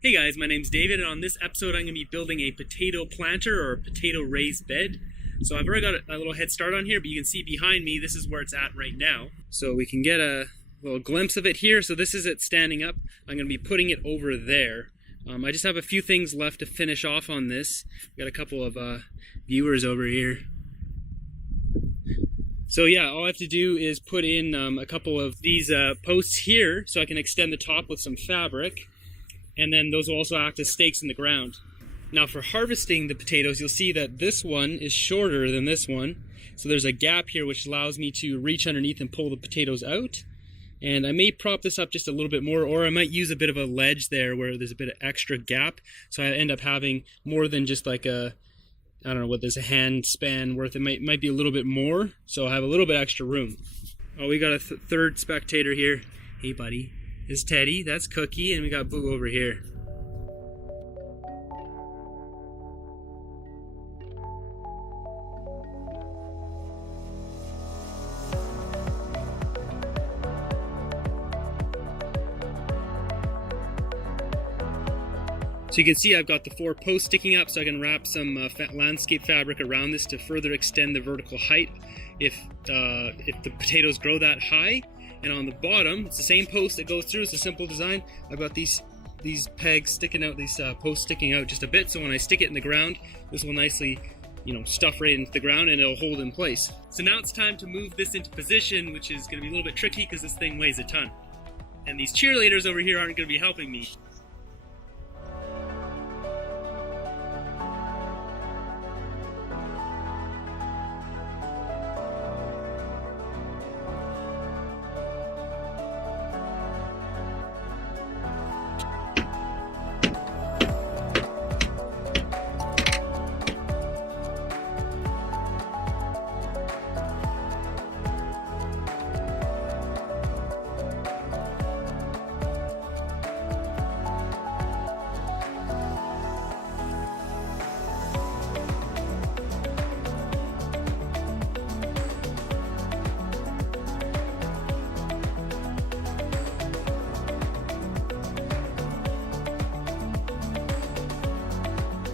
Hey guys, my name's David, and on this episode I'm going to be building a potato planter or a potato raised bed. So I've already got a little head start on here, but you can see behind me this is where it's at right now. So we can get a little glimpse of it here. So this is it standing up. I'm going to be putting it over there. I just have a few things left to finish off on this. We've got a couple of viewers over here. So yeah, all I have to do is put in a couple of these posts here so I can extend the top with some fabric. And then those will also act as stakes in the ground. Now for harvesting the potatoes, you'll see that this one is shorter than this one. So there's a gap here which allows me to reach underneath and pull the potatoes out. And I may prop this up just a little bit more, or I might use a bit of a ledge there where there's a bit of extra gap. So I end up having more than just like a, I don't know what, there's a hand span worth. It might be a little bit more. So I have a little bit extra room. Oh, we got a third spectator here. Hey buddy. Is Teddy, that's Cookie, and we got Boo over here. So you can see I've got the 4 posts sticking up, so I can wrap some landscape fabric around this to further extend the vertical height if the potatoes grow that high. And on the bottom, it's the same post that goes through. It's a simple design. I've got these pegs sticking out, these posts sticking out just a bit. So when I stick it in the ground, this will nicely, stuff right into the ground and it'll hold in place. So now it's time to move this into position, which is going to be a little bit tricky because this thing weighs a ton. And these cheerleaders over here aren't going to be helping me.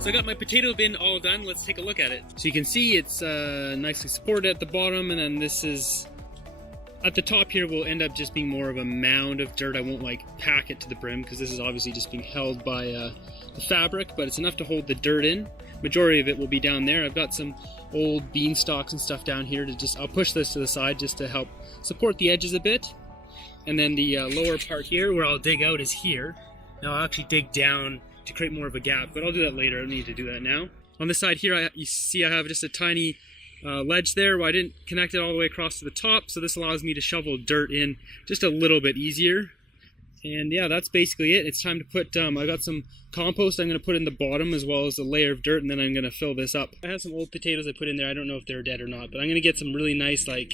So I got my potato bin all done. Let's take a look at it. So you can see it's nicely supported at the bottom, and then this is at the top here will end up just being more of a mound of dirt. I won't like pack it to the brim because this is obviously just being held by the fabric, but it's enough to hold the dirt in. Majority of it will be down there. I've got some old bean stalks and stuff down here to I'll push this to the side just to help support the edges a bit. And then the lower part here where I'll dig out is here. Now I'll actually dig down to create more of a gap, but I'll do that later. I don't need to do that now. On this side here, you see I have just a tiny ledge there where I didn't connect it all the way across to the top, so this allows me to shovel dirt in just a little bit easier. And yeah, that's basically it. It's time to put, I got some compost I'm going to put in the bottom as well as a layer of dirt, and then I'm going to fill this up. I have some old potatoes I put in there. I don't know if they're dead or not, but I'm going to get some really nice, I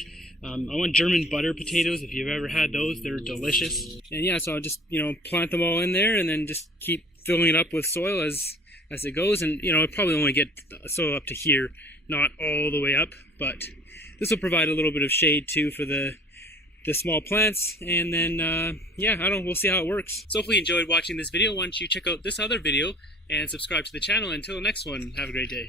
want German butter potatoes. If you've ever had those, they're delicious. And yeah, so I'll just, plant them all in there and then just keep filling it up with soil as it goes. And, I probably only get soil up to here, not all the way up, but this will provide a little bit of shade too for the small plants. And then, yeah, we'll see how it works. So hopefully you enjoyed watching this video. Why don't you check out this other video and subscribe to the channel. Until the next one, have a great day.